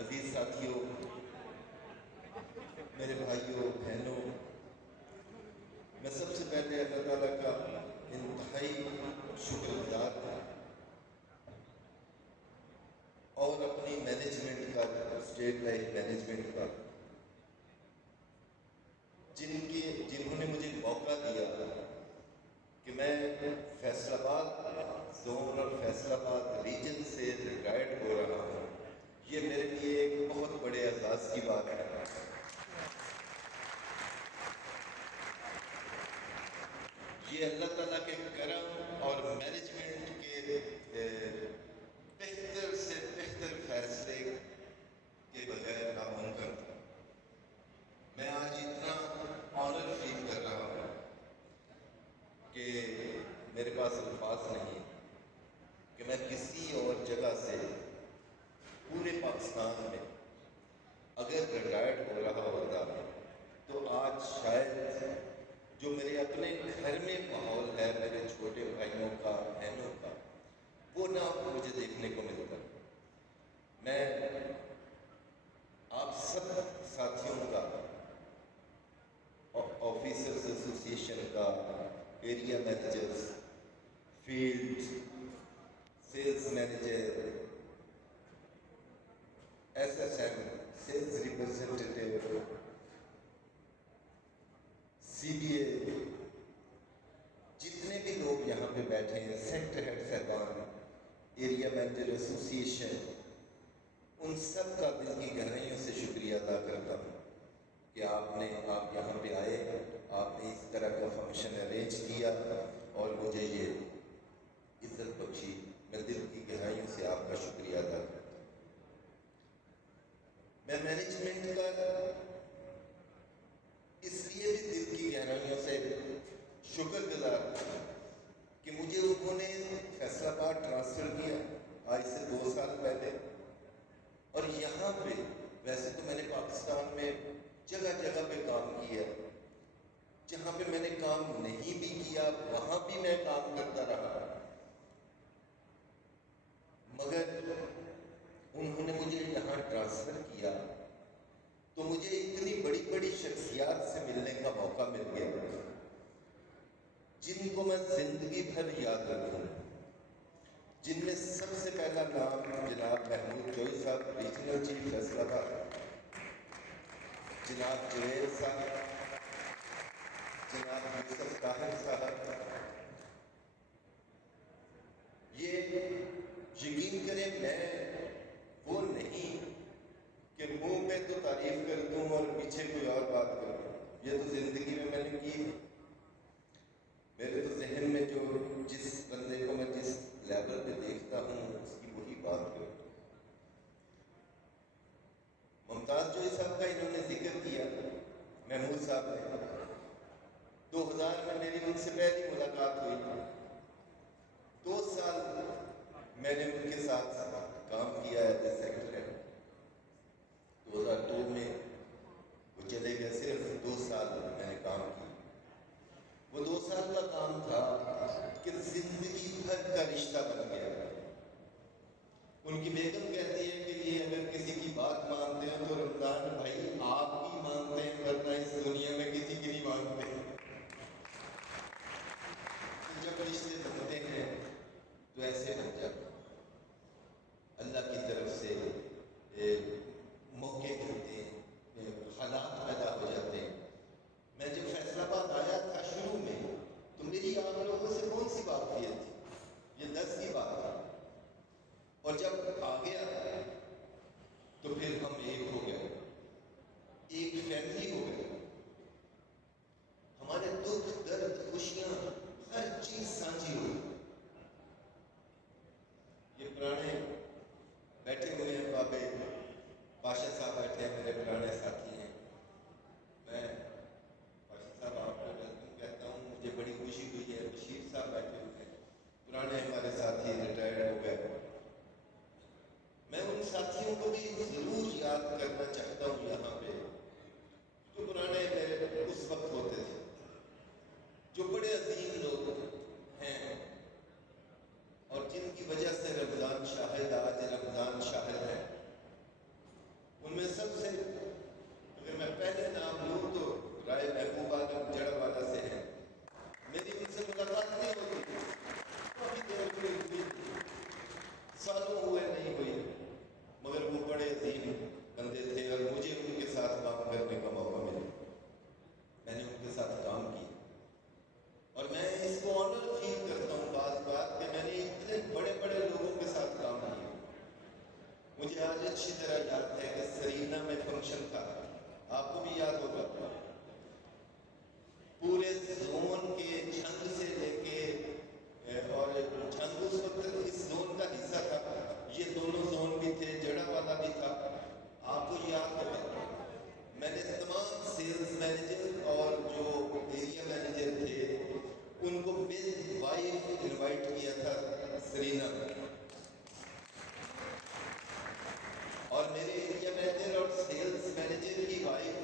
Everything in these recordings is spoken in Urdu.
عزیز ساتھیوں، میرے بھائیوں بہنوں، میں سب سے پہلے اللہ تعالیٰ کا انتہائی شکر گزار ہوں اور اپنی مینجمنٹ کا، اسٹیٹ لائف مینجمنٹ کا، جنہوں نے مجھے موقع دیا کہ میں فیصل آباد زون اور فیصل آباد ریجن سے ریٹائرڈ ہو رہا ہوں۔ یہ میرے لیے ایک بہت بڑے اعزاز کی بات ہے۔ یہ اللہ تعالیٰ کے کرم اور مینجمنٹ کے بہتر سے بہتر فیصلے کے بغیر ناممکن تھا۔ میں آج اتنا آنر فیل کر رہا ہوں کہ میرے پاس الفاظ نہیں کہ میں کسی اور جگہ سے پورے پاکستان میں اگر ریٹائرڈ ہو رہا ہوتا تو آج شاید جو میرے اپنے گھر میں ماحول ہے، میرے چھوٹے بھائیوں کا، بہنوں کا، وہ نہ مجھے دیکھنے کو ملتا۔ میں آپ سب ساتھیوں کا، آفیسرز ایسوسی ایشن کا، area managers, field sales manager, S S M, sales representative, C B A, جتنے بھی لوگ یہاں پہ بیٹھے ہیں، سیکٹر ہیڈ صاحبان، ایریا مینیجر ایسوسی ایشن، ان سب کا دل کی گہرائیوں سے شکریہ ادا کرتا ہوں کہ آپ یہاں پہ آئے، آپ نے اس طرح کا فنکشن ارینج کیا اور مجھے یہ عزت بخشی۔ میں دل کی گہرائیوں سے آپ کا شکریہ ادا کرتا ہوں۔ میں مینجمنٹ کا اس لیے بھی دل کی گہرائیوں سے شکر گزار ہوں کہ مجھے انہوں نے فیصل آباد ٹرانسفر کیا آج سے 2 سال پہلے، اور یہاں پہ ویسے تو میں نے پاکستان میں جگہ جگہ پہ کام کیا، جہاں پہ میں نے کام نہیں بھی کیا وہاں بھی میں کام کرتا رہا، مگر انہوں نے مجھے یہاں ٹرانسفر کیا تو مجھے اتنی بڑی بڑی شخصیات سے ملنے کا موقع مل گیا جن کو میں زندگی بھر یاد رکھوں، جن میں سب سے پہلا نام جناب محمود جوئی صاحب، ریجنل چیف فیصل آباد، جناب جویل صاحب، جناب یوسف طاہر صاحب۔ یہ یقین کریں میں وہ نہیں کہ منہ پہ تو تعریف کر دوں اور پیچھے کوئی اور بات کر دوں، یہ تو زندگی میں نے کی۔ میرے تو ذہن میں جس بندے کو میں جس لیول پہ دیکھتا ہوں اس کی وہی بات کرتا ہوں۔ ممتاز جوئی صاحب کا انہوں نے ذکر کیا، محمود صاحب نے 2000 میں میری ان سے پہلی ملاقات ہوئی، 2 سال میں نے ان کے ساتھ کام کیا ہے سیکرٹری۔ 2002 میں وہ چلے گئے، صرف 2 سال میں نے کام کی۔ وہ 2 سال کا کام تھا کہ زندگی بھر کا رشتہ بن گیا۔ ان کی بیگم کہتی ہے کہ یہ اگر کسی کی بات مانتے ہیں تو رمضان بھائی آپ کی مانتے ہیں، ورنہ اس دنیا میں کسی کی نہیں مانتے۔ جب رشتے بنتے ہیں تو ایسے بن جاتے ہیں، اللہ کی طرف سے موقع ملتے ہیں، حالات پیدا ہو جاتے ہیں۔ میں جب فیصل آباد آیا تھا شروع میں تو میری آپ لوگوں سے کون سی واقفیت تھی؟ یہ 10 کی بات تھی، اور جب آ گیا تو پھر ہم ایک ہو گئے، ایک فیملی ہو گئے، ہمارے دکھ درد خوشیاں ہر چیز سانجھی ہو گئی۔ یہ پرانے بیٹھے ہوئے ہیں، بابے بادشاہ صاحب بیٹھے ہیں، میرے پرانے ساتھی ہیں۔ میں بادشاہ صاحب آپ کو ویلکم کہتا ہوں، مجھے بڑی خوشی ہوئی ہے۔ بشیر صاحب بیٹھے ہوئے ہیں، پرانے ہمارے ساتھی ریٹائرڈ ہو گئے۔ میں ان ساتھیوں کو بھی ضرور یاد کرنا چاہتا ہوں یہاں پہ، جو پرانے میرے اس وقت ہوتے تھے، جو بڑے عظیم لوگ ہیں اور جن کی وجہ سے رمضان شاہد آج رمضان شاہد ہے۔ مجھے آج اچھی طرح یاد ہے کہ سرینا میں فنکشن تھا، آپ کو بھی یاد ہوگا، پورے زون کے جھنگ سے لے کے، اور جھنگ اس وقت اس زون کا حصہ تھا، یہ دونوں زون بھی تھے، جڑا والا بھی تھا، آپ کو یاد ہوگا میں نے تمام سیلز مینیجر اور جو ایریا مینیجر تھے ان کو ود وائف انوائٹ کیا تھا سرینا میں، اور میرے ایریا مینیجر اور سیلز مینیجر کی وائف،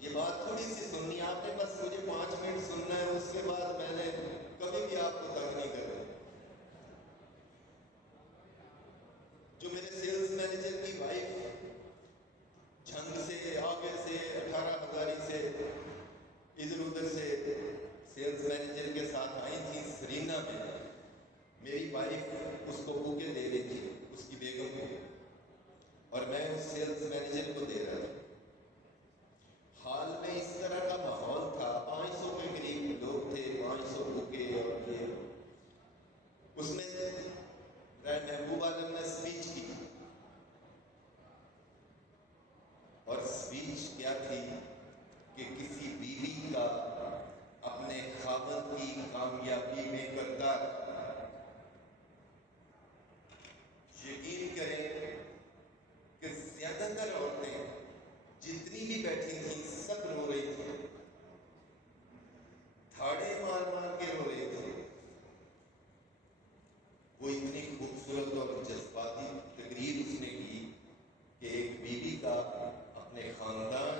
یہ بات تھوڑی سی سننی آپ نے، بس مجھے 5 منٹ سننا ہے، اس کے بعد میں نے کبھی بھی آپ کو تنگ نہیں کرنا۔ جو میرے سیلز مینیجر کی وائف جھنگ سے، آگے سے، 18 ہزاری سے، ادھر ادھر سے سیلز مینیجر کے ساتھ آئی تھی سرینا میں، میری وائف اس کو بوکے دے رہی تھی، اس کی بیگم کو، اور میں اس سیلز مینیجر کو دے رہا تھا۔ حال میں اس طرح کا ماحول تھا، 500 کے قریب لوگ تھے، 500 بوکے، اور یہ اس میں محبوب عالم نے اسپیچ کی، اور اسپیچ کیا تھی کہ کسی بیوی کا اپنے خاوند کی کامیابی میں کردار، یقین کریں کہ زیادہ تر عورتیں جتنی بھی بیٹھی تھیں سب رو رہی تھیں، تھاڑے مار مار کے رو رہی تھیں۔ وہ اتنی خوبصورت اور جذباتی تقریر اس نے کی کہ ایک بیوی کا اپنے خاندان